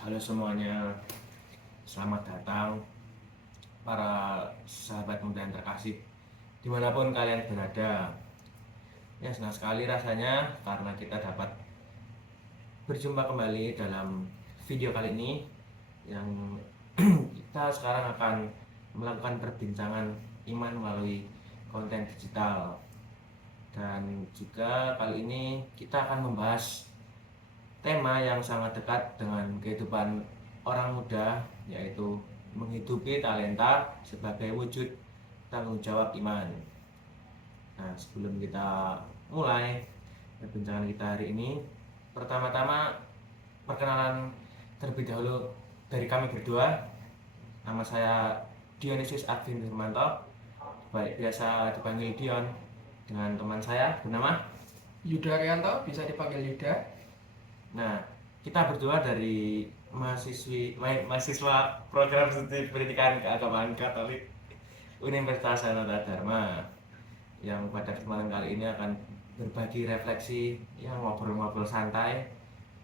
Halo semuanya, selamat datang para sahabat muda yang terkasih dimanapun kalian berada. Ya, senang sekali rasanya karena kita dapat berjumpa kembali dalam video kali ini yang kita sekarang akan melakukan perbincangan iman melalui konten digital. Dan juga kali ini kita akan membahas tema yang sangat dekat dengan kehidupan orang muda, yaitu menghidupi talenta sebagai wujud tanggung jawab iman. Nah, sebelum kita mulai perbincangan kita hari ini, pertama-tama perkenalan terlebih dahulu dari kami berdua. Nama saya Dionysius Advin Firmanto, baik biasa dipanggil Dion, dengan teman saya bernama Yuda Rianto, bisa dipanggil Yuda. Nah, kita berdua dari mahasiswa program studi pendidikan keagamaan Katolik Universitas Sanata Dharma, yang pada kesempatan kali ini akan berbagi refleksi, yang ngobrol-ngobrol santai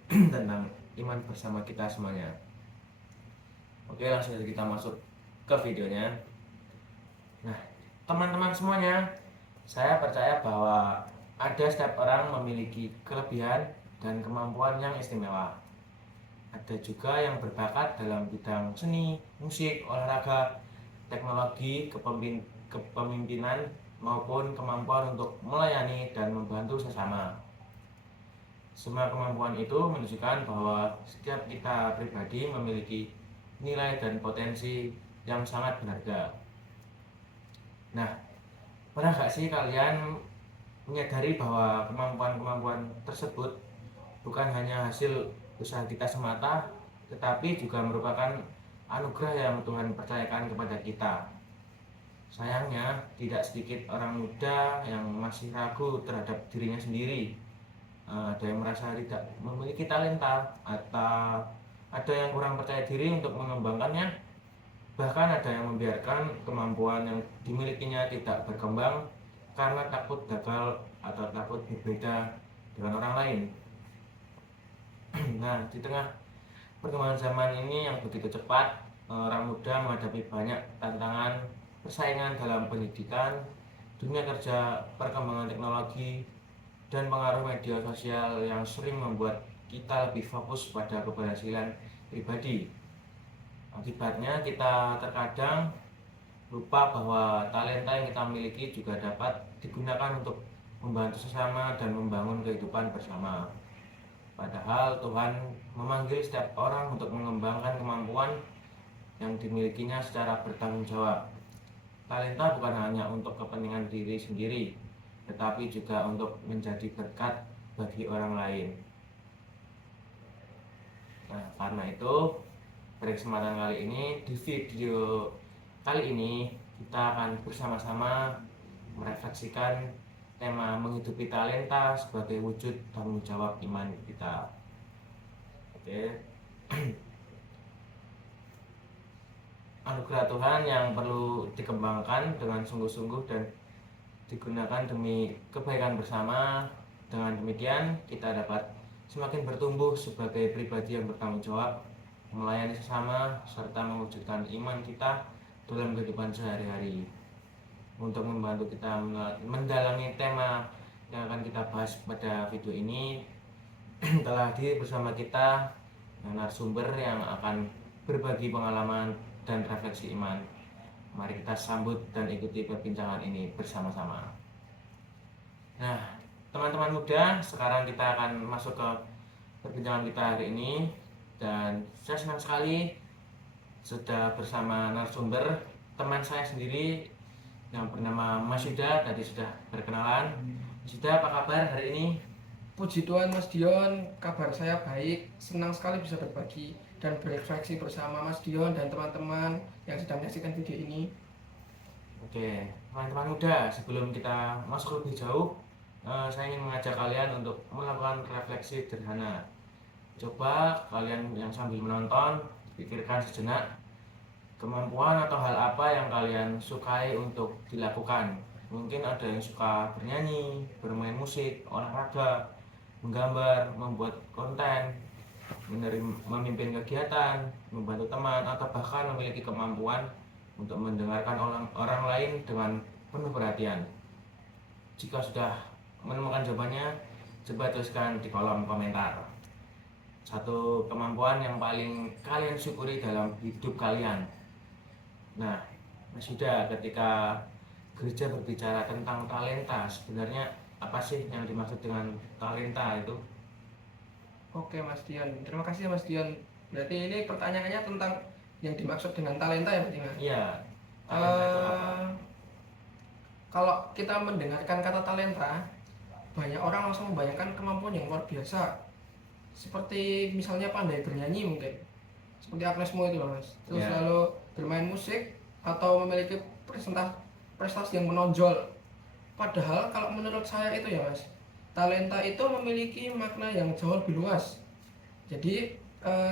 tentang iman bersama kita semuanya. Oke, langsung saja kita masuk ke videonya. Nah, teman-teman semuanya, saya percaya bahwa ada setiap orang memiliki kelebihan dan kemampuan yang istimewa. Ada juga yang berbakat dalam bidang seni, musik, olahraga, teknologi, kepemimpinan, maupun kemampuan untuk melayani dan membantu sesama. Semua kemampuan itu menunjukkan bahwa setiap kita pribadi memiliki nilai dan potensi yang sangat berharga. Nah, pernah gak sih kalian menyadari bahwa kemampuan-kemampuan tersebut bukan hanya hasil usaha kita semata, tetapi juga merupakan anugerah yang Tuhan percayakan kepada kita. Sayangnya, tidak sedikit orang muda yang masih ragu terhadap dirinya sendiri. Ada yang merasa tidak memiliki talenta, atau ada yang kurang percaya diri untuk mengembangkannya. Bahkan ada yang membiarkan kemampuan yang dimilikinya tidak berkembang karena takut gagal atau takut berbeda dengan orang lain. Nah, di tengah perkembangan zaman ini yang begitu cepat, orang muda menghadapi banyak tantangan, persaingan dalam pendidikan, dunia kerja, perkembangan teknologi, dan pengaruh media sosial yang sering membuat kita lebih fokus pada keberhasilan pribadi. Akibatnya kita terkadang lupa bahwa talenta yang kita miliki juga dapat digunakan untuk membantu sesama dan membangun kehidupan bersama. Padahal Tuhan memanggil setiap orang untuk mengembangkan kemampuan yang dimilikinya secara bertanggung jawab. Talenta bukan hanya untuk kepentingan diri sendiri, tetapi juga untuk menjadi berkat bagi orang lain. Nah, karena itu pada kesempatan kali ini, di video kali ini kita akan bersama-sama merefleksikan tema menghidupi talenta sebagai wujud tanggung jawab iman kita. Oke. Anugerah Tuhan yang perlu dikembangkan dengan sungguh-sungguh dan digunakan demi kebaikan bersama. Dengan demikian kita dapat semakin bertumbuh sebagai pribadi yang bertanggung jawab, melayani sesama, serta mewujudkan iman kita dalam kehidupan sehari-hari. Untuk membantu kita mendalami tema yang akan kita bahas pada video ini, telah hadir bersama kita narasumber yang akan berbagi pengalaman dan refleksi iman. Mari kita sambut dan ikuti perbincangan ini bersama-sama. Nah, teman-teman muda, sekarang kita akan masuk ke perbincangan kita hari ini. Dan saya senang sekali sudah bersama narasumber teman saya sendiri yang bernama Mas Yuda. Tadi sudah berkenalan. Mas Yuda, apa kabar hari ini? Puji Tuhan Mas Dion, kabar saya baik. Senang sekali bisa berbagi dan berefleksi bersama Mas Dion dan teman-teman yang sedang menyaksikan video ini. Oke, teman-teman muda, sebelum kita masuk lebih jauh, saya ingin mengajak kalian untuk melakukan refleksi sederhana. Coba kalian yang sambil menonton, pikirkan sejenak kemampuan atau hal apa yang kalian sukai untuk dilakukan. Mungkin ada yang suka bernyanyi, bermain musik, olahraga, menggambar, membuat konten, memimpin kegiatan, membantu teman, atau bahkan memiliki kemampuan untuk mendengarkan orang lain dengan penuh perhatian. Jika sudah menemukan jawabannya, coba tuliskan di kolom komentar. Satu kemampuan yang paling kalian syukuri dalam hidup kalian. Nah, sudah ketika gereja berbicara tentang talenta, sebenarnya apa sih yang dimaksud dengan talenta itu? Oke Mas Dion, terima kasih ya Mas Dion. Berarti ini pertanyaannya tentang yang dimaksud dengan talenta ya berarti Mas? Iya, talenta itu apa? Kalau kita mendengarkan kata talenta, banyak orang langsung membayangkan kemampuan yang luar biasa. Seperti misalnya pandai bernyanyi mungkin. Seperti Agnes Mo itu loh Mas. Terus Ya. lalu bermain musik atau memiliki prestasi yang menonjol. Padahal kalau menurut saya itu ya Mas, talenta itu memiliki makna yang jauh lebih luas. Jadi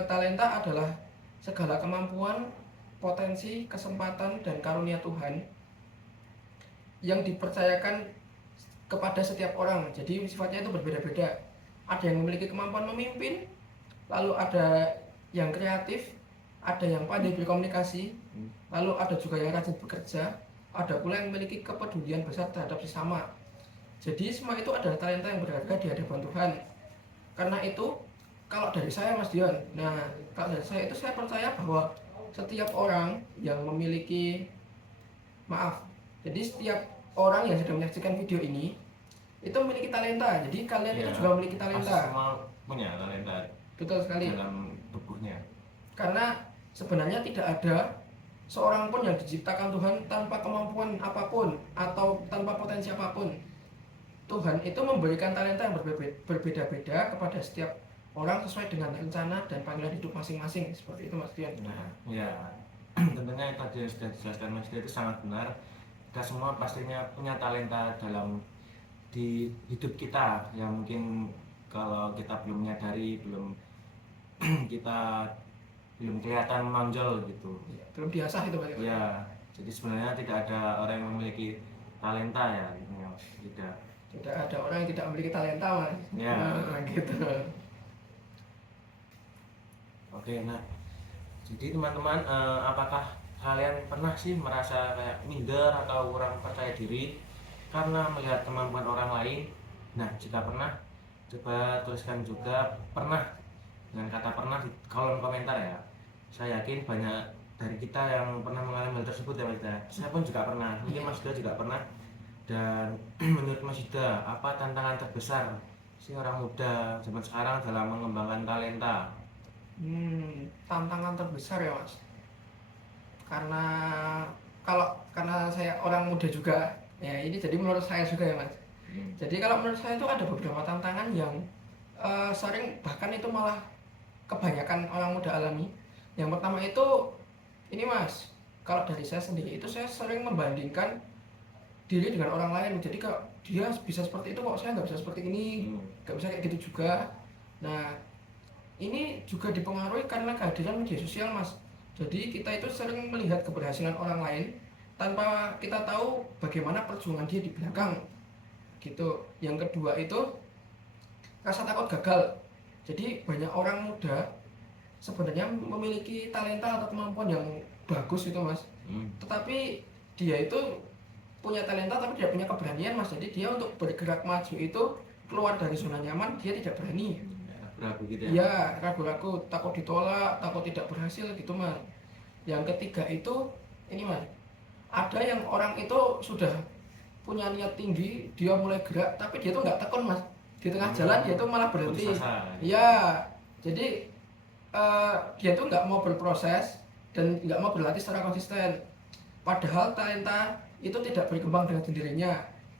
talenta adalah segala kemampuan, potensi, kesempatan, dan karunia Tuhan yang dipercayakan kepada setiap orang. Jadi sifatnya itu berbeda-beda. Ada yang memiliki kemampuan memimpin, lalu ada yang kreatif, ada yang pandai berkomunikasi, lalu ada juga yang rajin bekerja, ada pula yang memiliki kepedulian besar terhadap sesama. Jadi semua itu adalah talenta yang berharga di hadapan Tuhan. Karena itu, kalau dari saya Mas Dion, kalau dari saya itu saya percaya bahwa setiap orang yang memiliki, jadi setiap orang yang sedang menyaksikan video ini itu memiliki talenta. Jadi kalian itu juga memiliki talenta. Semua punya talenta. Betul sekali. Dalam tubuhnya. Karena sebenarnya tidak ada seorang pun yang diciptakan Tuhan tanpa kemampuan apapun atau tanpa potensi apapun. Tuhan itu memberikan talenta yang berbeda-beda kepada setiap orang sesuai dengan rencana dan panggilan hidup masing-masing. Seperti itu Mas Dian. Nah, ya tentunya tadi yang sudah dijelaskan Mas Dian itu sangat benar. Kita semua pastinya punya talenta dalam di hidup kita yang mungkin kalau kita belum menyadari, kita belum kelihatan menonjol gitu. Belum diasah itu Pak. Ya, jadi sebenarnya tidak ada orang yang memiliki talenta ya, tidak. Tidak ada orang yang tidak memiliki talenta Mas. Ya. Gitu. Oke, nah jadi teman-teman, apakah kalian pernah sih merasa kayak minder atau kurang percaya diri karena melihat kemampuan orang lain? Nah, jika pernah, coba tuliskan juga pernah dengan kata pernah di kolom komentar ya. Saya yakin banyak dari kita yang pernah mengalami hal tersebut ya Mas Yuda. Saya pun juga pernah, mungkin Mas Yuda juga pernah. Dan menurut Mas Yuda, apa tantangan terbesar si orang muda zaman sekarang dalam mengembangkan talenta? Tantangan terbesar ya Mas. Karena saya orang muda juga, ya ini jadi menurut saya juga ya Mas. Jadi kalau menurut saya itu ada beberapa tantangan yang sering, bahkan itu malah kebanyakan orang muda alami. Yang pertama itu ini Mas, kalau dari saya sendiri itu saya sering membandingkan diri dengan orang lain. Jadi kalau dia bisa seperti itu kok saya nggak bisa seperti ini, nggak bisa kayak gitu juga. Nah ini juga dipengaruhi karena kehadiran media sosial Mas. Jadi kita itu sering melihat keberhasilan orang lain tanpa kita tahu bagaimana perjuangan dia di belakang gitu. Yang kedua itu rasa takut gagal. Jadi banyak orang muda sebenarnya memiliki talenta atau kemampuan yang bagus itu Mas, tetapi dia itu punya talenta tapi tidak punya keberanian Mas. Jadi dia untuk bergerak maju itu keluar dari zona nyaman, dia tidak berani. Ragu gitu ya? Iya, ragu-ragu, takut ditolak, takut tidak berhasil gitu Mas. Yang ketiga itu ini Mas, ada yang orang itu sudah punya niat tinggi, dia mulai gerak tapi dia tuh nggak tekun Mas. Di tengah jalan dia tuh malah berhenti. Iya, jadi dia tuh nggak mau berproses dan nggak mau berlatih secara konsisten. Padahal talenta itu tidak berkembang dengan sendirinya,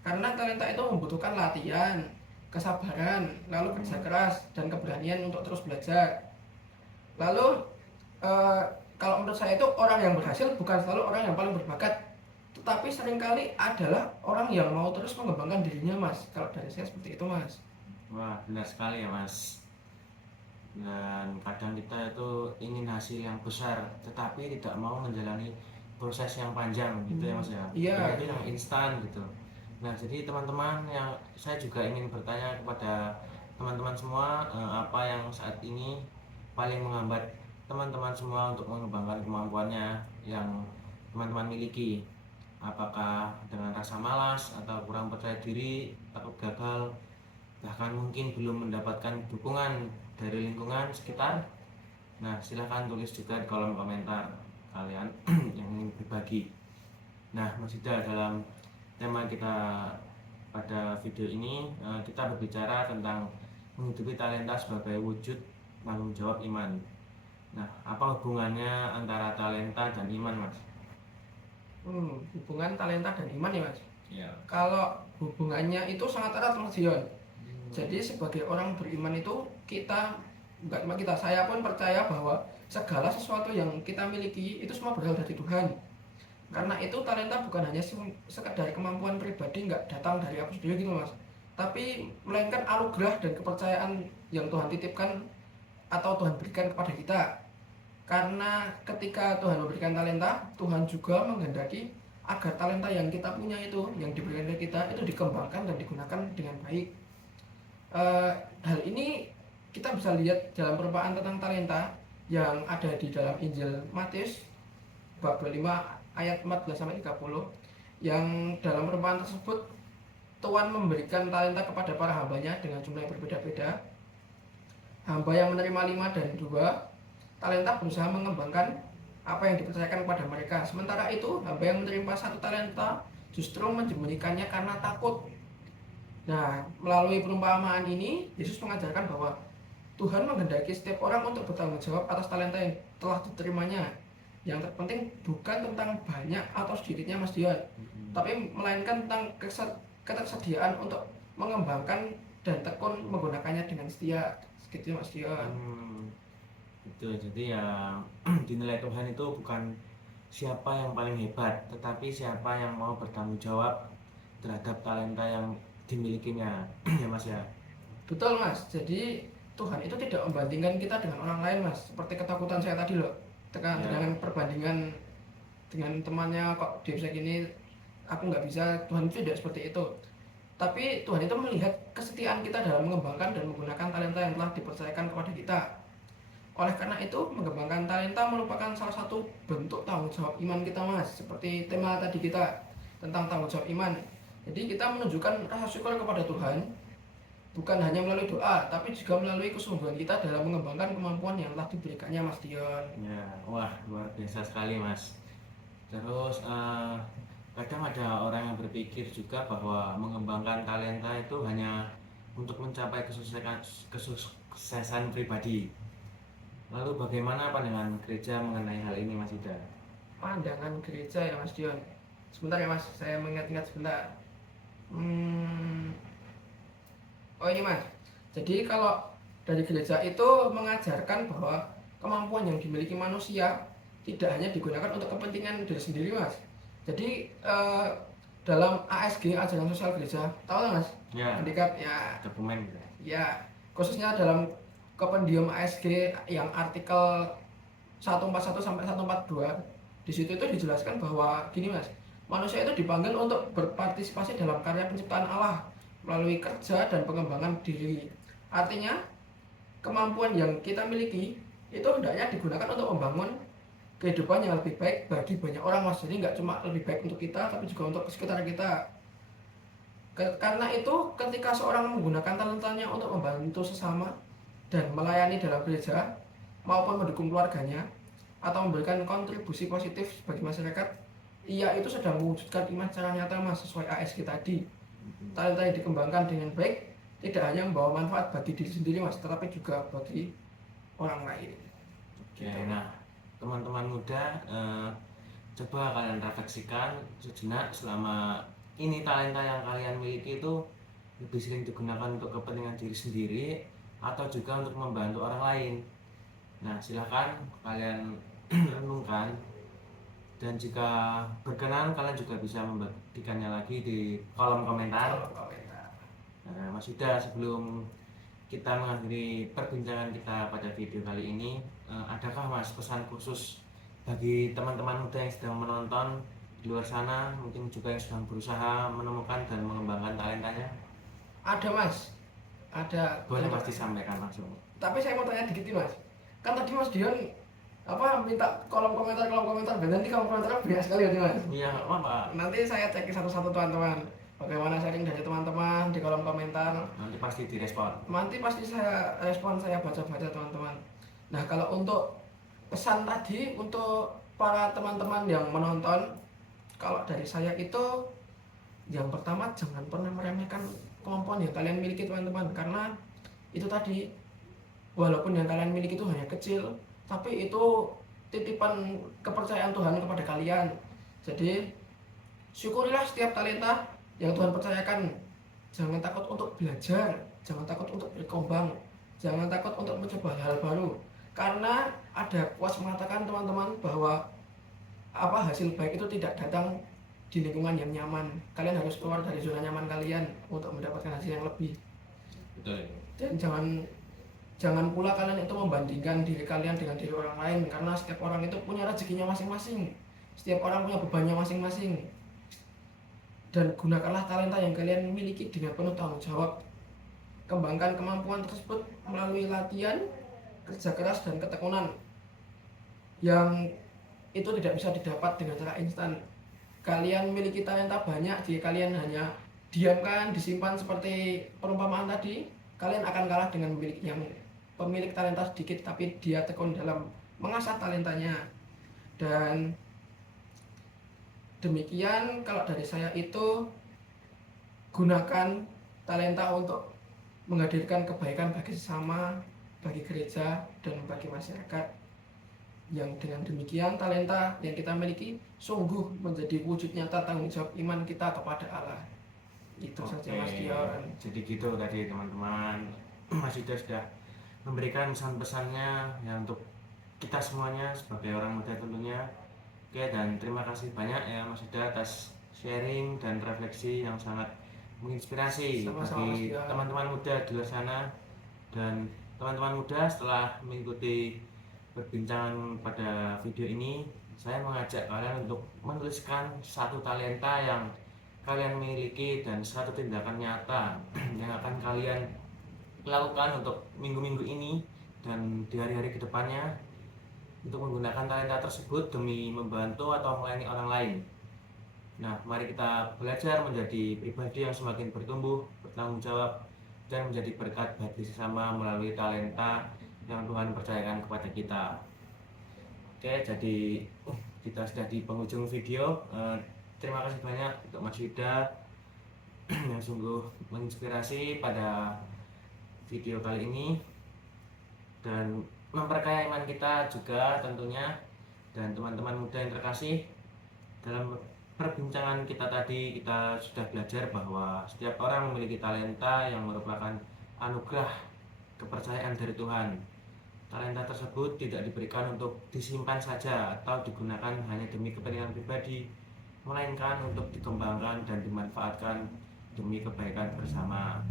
karena talenta itu membutuhkan latihan, kesabaran, lalu kerja keras dan keberanian untuk terus belajar. Lalu kalau menurut saya itu orang yang berhasil bukan selalu orang yang paling berbakat, tetapi seringkali adalah orang yang mau terus mengembangkan dirinya Mas. Kalau dari saya seperti itu Mas. Wah, benar sekali ya Mas. Dan kadang kita itu ingin hasil yang besar tetapi tidak mau menjalani proses yang panjang gitu ya Mas ya. Iya. Itu yang instan gitu. Nah, jadi teman-teman, yang saya juga ingin bertanya kepada teman-teman semua, apa yang saat ini paling menghambat teman-teman semua untuk mengembangkan kemampuannya yang teman-teman miliki? Apakah dengan rasa malas atau kurang percaya diri, takut gagal, bahkan mungkin belum mendapatkan dukungan dari lingkungan sekitar? Nah, silahkan tulis juga di kolom komentar kalian yang ingin berbagi. Nah, Mas Ida, dalam tema kita pada video ini kita berbicara tentang menghidupi talenta sebagai wujud tanggung jawab iman. Nah, apa hubungannya antara talenta dan iman, Mas? Hubungan talenta dan iman ya mas. Ya. Kalau hubungannya itu sangat erat mas Dion. Jadi sebagai orang beriman itu kita, bukan cuma kita, saya pun percaya bahwa segala sesuatu yang kita miliki itu semua berasal dari Tuhan. Karena itu talenta bukan hanya sekedar kemampuan pribadi, nggak datang dari aku sendiri gitu mas, tapi melainkan anugerah dan kepercayaan yang Tuhan titipkan atau Tuhan berikan kepada kita. Karena ketika Tuhan memberikan talenta, Tuhan juga menghendaki agar talenta yang kita punya itu, yang diberikan kepada kita itu dikembangkan dan digunakan dengan baik. Hal ini kita bisa lihat dalam perumpamaan tentang talenta yang ada di dalam Injil Matius bab 5 ayat 14 sampai 30, yang dalam perumpamaan tersebut Tuhan memberikan talenta kepada para hambanya dengan jumlah yang berbeda-beda. Hamba yang menerima 5 dan 2 talenta berusaha mengembangkan apa yang dipercayakan kepada mereka. Sementara itu hamba yang menerima 1 talenta justru menyembunyikannya karena takut. Nah, melalui perumpamaan ini Yesus mengajarkan bahwa Tuhan menghendaki setiap orang untuk bertanggung jawab atas talenta yang telah diterimanya. Yang terpenting bukan tentang banyak atau sedikitnya Mas Dion, tapi melainkan tentang ketersediaan untuk mengembangkan dan tekun menggunakannya dengan setia. Segitu Mas Dion. Itu jadi ya dinilai Tuhan itu bukan siapa yang paling hebat, tetapi siapa yang mau bertanggung jawab terhadap talenta yang dimilikinya. Ya Mas ya. Betul Mas. Jadi Tuhan itu tidak membandingkan kita dengan orang lain Mas. Seperti ketakutan saya tadi loh. Dengan perbandingan dengan temannya, kok dia bisa gini, aku nggak bisa. Tuhan itu tidak seperti itu. Tapi Tuhan itu melihat kesetiaan kita dalam mengembangkan dan menggunakan talenta yang telah dipercayakan kepada kita. Oleh karena itu, mengembangkan talenta merupakan salah satu bentuk tanggung jawab iman kita Mas. Seperti tema tadi kita tentang tanggung jawab iman. Jadi kita menunjukkan rasa syukur kepada Tuhan bukan hanya melalui doa, tapi juga melalui kesungguhan kita dalam mengembangkan kemampuan yang telah diberikannya Mas Dion. Ya, wah luar biasa sekali Mas. Terus kadang ada orang yang berpikir juga bahwa mengembangkan talenta itu hanya untuk mencapai kesuksesan pribadi. Lalu bagaimana pandangan gereja mengenai hal ini Mas Ida? Pandangan gereja ya Mas Dion. Sebentar ya Mas, saya mengingat-ingat sebentar. Oh ini Mas, jadi kalau dari gereja itu mengajarkan bahwa kemampuan yang dimiliki manusia tidak hanya digunakan untuk kepentingan diri sendiri Mas. Jadi dalam ASG, ajaran sosial gereja, tahu nggak Mas? Ya. Handicap ya. Dokumen. Ya, khususnya dalam Kompendium ASG yang artikel 141 sampai 142, di situ itu dijelaskan bahwa gini Mas, manusia itu dipanggil untuk berpartisipasi dalam karya penciptaan Allah melalui kerja dan pengembangan diri. Artinya kemampuan yang kita miliki itu hendaknya digunakan untuk membangun kehidupan yang lebih baik bagi banyak orang Mas. Jadi nggak cuma lebih baik untuk kita, tapi juga untuk sekitar kita. Karena itu ketika seorang menggunakan talentanya untuk membantu sesama dan melayani dalam gereja maupun mendukung keluarganya atau memberikan kontribusi positif bagi masyarakat, ia itu sedang mewujudkan iman secara nyata Mas, sesuai ASG tadi. Talenta yang dikembangkan dengan baik tidak hanya membawa manfaat bagi diri sendiri Mas, tetapi juga bagi orang lain. Oke, nah teman-teman muda, coba kalian refleksikan sejenak selama ini talenta yang kalian miliki itu lebih sering digunakan untuk kepentingan diri sendiri atau juga untuk membantu orang lain. Nah, silakan kalian renungkan, dan jika berkenan kalian juga bisa membagikannya lagi di kolom komentar. Nah, Mas Yuda, sebelum kita mengakhiri perbincangan kita pada video kali ini, adakah Mas pesan khusus bagi teman-teman muda yang sedang menonton di luar sana, mungkin juga yang sedang berusaha menemukan dan mengembangkan talentanya? Ada Mas, ada. Boleh Mas disampaikan langsung. Tapi saya mau tanya dikit nih Mas, Kan tadi Mas Dion minta kolom komentar nanti kolom komentar banyak sekali ya Mas. Iya, nggak apa-apa. Nanti saya cek satu-satu teman-teman. Bagaimana sharing dari teman-teman di kolom komentar. Nanti pasti direspon. Nanti pasti saya respon, saya baca-baca teman-teman. Nah, kalau untuk pesan tadi untuk para teman-teman yang menonton, kalau dari saya itu yang pertama jangan pernah meremehkan kemampuan yang kalian miliki teman-teman, karena itu tadi walaupun yang kalian miliki itu hanya kecil, tapi itu titipan kepercayaan Tuhan kepada kalian. Jadi syukurilah setiap talenta yang Tuhan percayakan. Jangan takut untuk belajar, jangan takut untuk berkembang, jangan takut untuk mencoba hal baru. Karena ada quotes mengatakan teman-teman bahwa hasil baik itu tidak datang di lingkungan yang nyaman. Kalian harus keluar dari zona nyaman kalian untuk mendapatkan hasil yang lebih. Betul. Dan jangan pula kalian itu membandingkan diri kalian dengan diri orang lain, karena setiap orang itu punya rezekinya masing-masing, setiap orang punya bebannya masing-masing. Dan gunakanlah talenta yang kalian miliki dengan penuh tanggung jawab. Kembangkan kemampuan tersebut melalui latihan, kerja keras, dan ketekunan yang itu tidak bisa didapat dengan cara instan. Kalian memiliki talenta banyak, jika kalian hanya diamkan, disimpan seperti perumpamaan tadi, kalian akan kalah dengan pemilik talenta sedikit tapi dia tekun dalam mengasah talentanya. Dan demikian kalau dari saya itu, gunakan talenta untuk menghadirkan kebaikan bagi sesama, bagi gereja, dan bagi masyarakat. Yang dengan demikian talenta yang kita miliki sungguh menjadi wujud nyata tanggung jawab iman kita kepada Allah. Itu saja Mas Dion. Jadi gitu tadi teman-teman, Mas Yuda sudah memberikan pesan-pesannya ya untuk kita semuanya sebagai orang muda tentunya. Oke, dan terima kasih banyak ya Mas Yuda atas sharing dan refleksi yang sangat menginspirasi bagi teman-teman muda di luar sana. Dan teman-teman muda, setelah mengikuti perbincangan pada video ini, saya mengajak kalian untuk menuliskan satu talenta yang kalian miliki dan satu tindakan nyata yang akan kalian lakukan untuk minggu-minggu ini dan di hari-hari kedepannya untuk menggunakan talenta tersebut demi membantu atau melayani orang lain. Nah, mari kita belajar menjadi pribadi yang semakin bertumbuh, bertanggung jawab, dan menjadi berkat bagi sesama melalui talenta yang Tuhan percayakan kepada kita. Oke, jadi kita sudah di penghujung video. Terima kasih banyak untuk Mas Yuda yang sungguh menginspirasi pada video kali ini dan memperkaya iman kita juga tentunya. Dan teman-teman muda yang terkasih, dalam perbincangan kita tadi kita sudah belajar bahwa setiap orang memiliki talenta yang merupakan anugerah kepercayaan dari Tuhan. Talenta tersebut tidak diberikan untuk disimpan saja atau digunakan hanya demi kepentingan pribadi, melainkan untuk dikembangkan dan dimanfaatkan demi kebaikan bersama.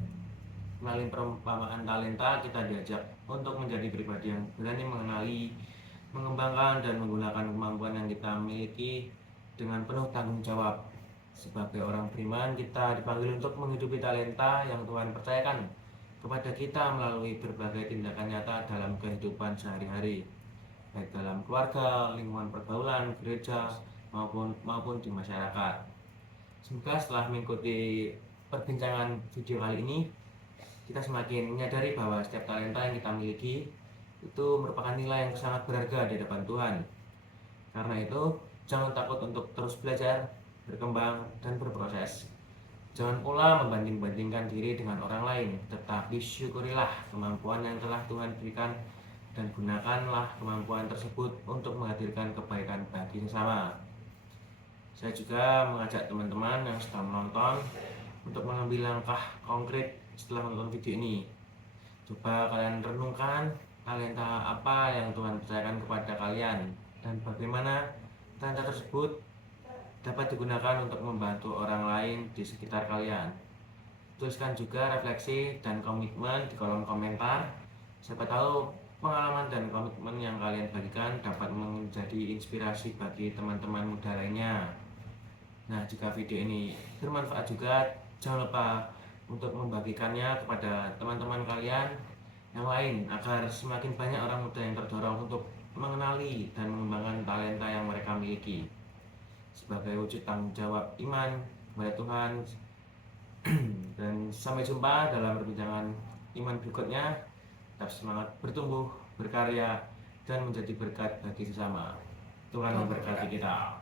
Melalui perumpamaan talenta, kita diajak untuk menjadi pribadi yang berani mengenali, mengembangkan, dan menggunakan kemampuan yang kita miliki dengan penuh tanggung jawab. Sebagai orang beriman, kita dipanggil untuk menghidupi talenta yang Tuhan percayakan kepada kita melalui berbagai tindakan nyata dalam kehidupan sehari-hari, baik dalam keluarga, lingkungan pergaulan, gereja, maupun di masyarakat. Semoga setelah mengikuti perbincangan video kali ini, kita semakin menyadari bahwa setiap talenta yang kita miliki itu merupakan nilai yang sangat berharga di hadapan Tuhan. Karena itu, jangan takut untuk terus belajar, berkembang, dan berproses. Jangan pula membanding-bandingkan diri dengan orang lain, tetapi syukurilah kemampuan yang telah Tuhan berikan dan gunakanlah kemampuan tersebut untuk menghadirkan kebaikan bagi sesama. Saya juga mengajak teman-teman yang sedang menonton untuk mengambil langkah konkret setelah menonton video ini. Coba kalian renungkan talenta apa yang Tuhan percayakan kepada kalian dan bagaimana talenta tersebut dapat digunakan untuk membantu orang lain di sekitar kalian. Tuliskan juga refleksi dan komitmen di kolom komentar. Siapa tahu pengalaman dan komitmen yang kalian bagikan dapat menjadi inspirasi bagi teman-teman muda lainnya. Nah, jika video ini bermanfaat juga, jangan lupa untuk membagikannya kepada teman-teman kalian yang lain, agar semakin banyak orang muda yang terdorong untuk mengenali dan mengembangkan talenta yang mereka miliki sebagai wujud tanggung jawab iman kepada Tuhan. Dan sampai jumpa dalam perbincangan iman berikutnya. Tetap semangat bertumbuh, berkarya, dan menjadi berkat bagi sesama. Tuhan memberkati kita.